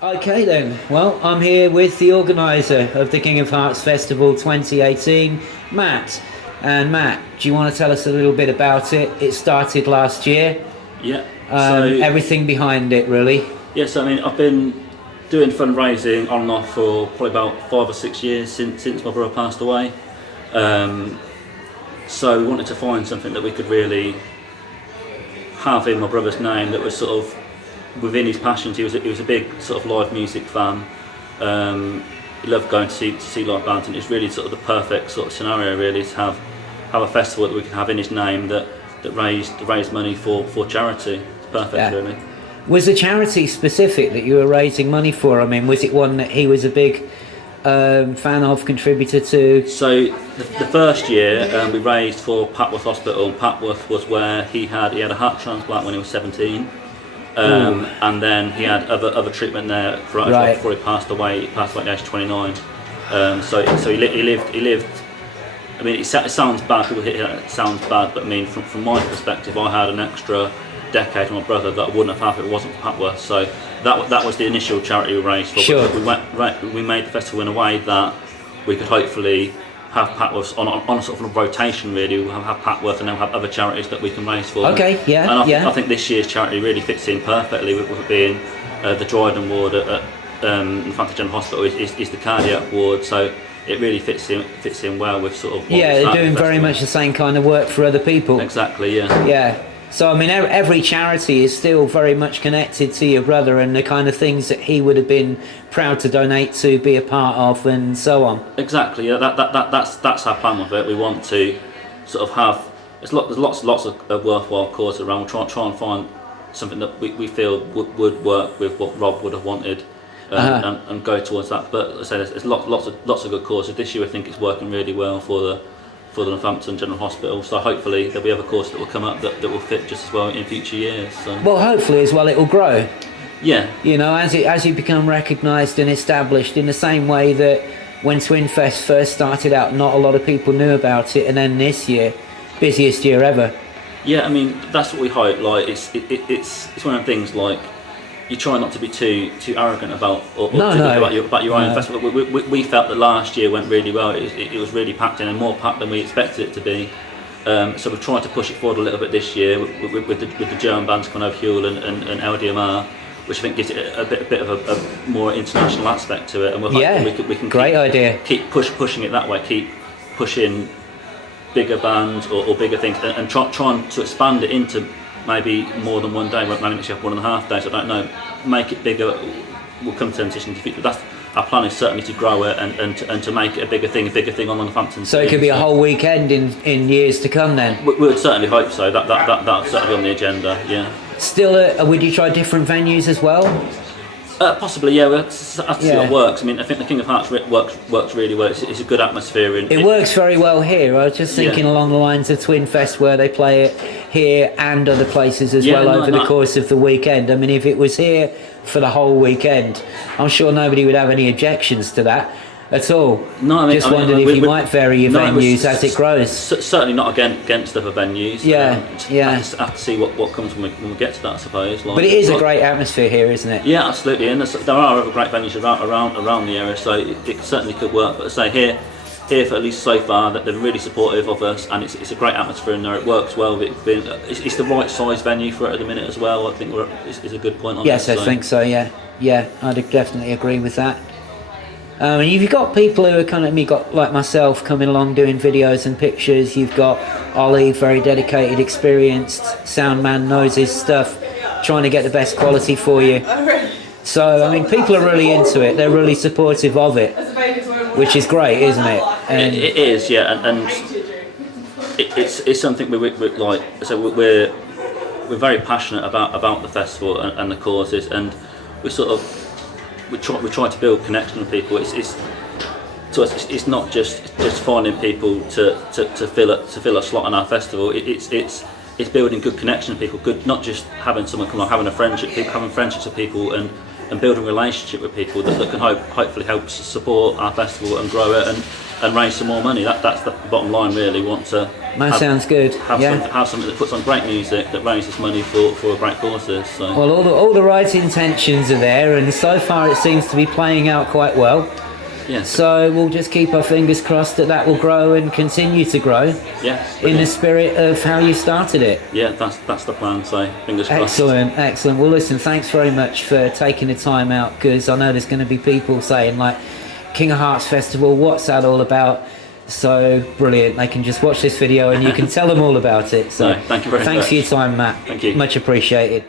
Okay then, well, I'm here with the organiser of the King of Hearts Festival 2018, Matt. And Matt, do you want to tell us a little bit about it? It started last year. Yeah. Everything behind it, really. Yes, I mean, I've been doing fundraising on and off for probably about 5 or 6 years since my brother passed away. So we wanted to find something that we could really have in my brother's name that was sort of within his passions. He was a big sort of live music fan. He loved going to see live bands, and it's really sort of the perfect sort of scenario really to have a festival that we can have in his name that raised money for charity. It's perfect, really. Was the charity specific that you were raising money for? I mean, was it one that he was a big fan of, contributor to? So the first year we raised for Papworth Hospital. Papworth was where he had a heart transplant when he was 17. And then he had other treatment there before he passed away. He passed away at age 29. So he lived. I mean, it sounds bad. People hear it sounds bad, but I mean, from my perspective, I had an extra decade with my brother that I wouldn't have had if it wasn't for Papworth. So that was the initial charity we raised for. Sure. We made the festival in a way that we could hopefully have Papworth on a sort of a rotation, really. We'll have Papworth and then we'll have other charities that we can raise for. Okay, yeah, and I think this year's charity really fits in perfectly with it being the Dryden ward at Infanta General Hospital is the cardiac ward, so it really fits in well with sort of they're doing very much the same kind of work for other people. Exactly, yeah. Yeah. So, I mean, every charity is still very much connected to your brother and the kind of things that he would have been proud to donate to, be a part of, and so on. Exactly, yeah. That's our plan with it. We want to sort of have there's lots of worthwhile causes around. We'll try and find something that we feel would work with what Rob would have wanted, and go towards that. But as I say, there's lots of good causes. This year, I think it's working really well for the Northampton General Hospital, so hopefully there'll be other courses that will come up that will fit just as well in future years. So. Well, hopefully as well it will grow. Yeah. You know, as you become recognised and established, in the same way that when Twinfest first started out, not a lot of people knew about it, and then this year, busiest year ever. Yeah, I mean that's what we hope. Like it's one of the things. Like you try not to be too arrogant about your own festival. We felt that last year went really well. It was really packed in and more packed than we expected it to be. So we've tried to push it forward a little bit this year with the German bands kind of Huel and LDMR, which I think gives it a bit of a more international aspect to it. And we can great idea. Keep pushing it that way. Keep pushing bigger bands or bigger things, and trying to expand it into maybe more than one day. Maybe next year have 1.5 days. I don't know. Make it bigger. We'll come to decision in the future. That's our plan, is certainly to grow it and to make it a bigger thing on Northampton. So it could be a whole weekend in years to come then. We would certainly hope so. That's certainly on the agenda. Yeah. Still, would you try different venues as well? Possibly, yeah. We'll have to see what works. I mean, I think the King of Hearts works really well. It's a good atmosphere. It works very well here. I was just thinking along the lines of Twinfest, where they play it here and other places as well over the course of the weekend. I mean, if it was here for the whole weekend, I'm sure nobody would have any objections to that at all. No, I mean, wondered if you might vary your venues as it grows. Certainly not against other venues. Have to see what comes when we get to that, I suppose. But it is a great atmosphere here, isn't it? Yeah, absolutely. And there are other great venues around the area, so it certainly could work. But I say here for at least so far, that they're really supportive of us, and it's a great atmosphere in there. It works well. It's the right size venue for it at the minute as well. I think it's a good point on Yes, I think so. Yeah, I'd definitely agree with that. And you've got people who are you've got like myself coming along doing videos and pictures. You've got Ollie, very dedicated, experienced sound man, knows his stuff, trying to get the best quality for you. So I mean, people are really into it. They're really supportive of it, which is great, isn't it? And it is, yeah, and it's something we're like. So we're very passionate about the festival and the causes, and we try to build connection with people. To us, it's not just finding people to fill a slot on our festival. It's building good connection with people. Good, not just having someone come along, having friendships with people, and building a relationship with people that can hopefully help support our festival and grow it. and raise some more money. That's the bottom line, really. Want to sounds good. Have something that puts on great music that raises money for great causes. So. Well, all the right intentions are there, and so far it seems to be playing out quite well. Yeah. So we'll just keep our fingers crossed that will grow and continue to grow. Yeah. In the spirit of how you started it. Yeah, that's the plan. So fingers crossed. Excellent. Well, listen, thanks very much for taking the time out, because I know there's going to be people saying like, King of Hearts Festival, what's that all about? So brilliant. They can just watch this video and you can tell them all about it. So thank you very much. Thanks for your time, Matt. Thank you. Much appreciated.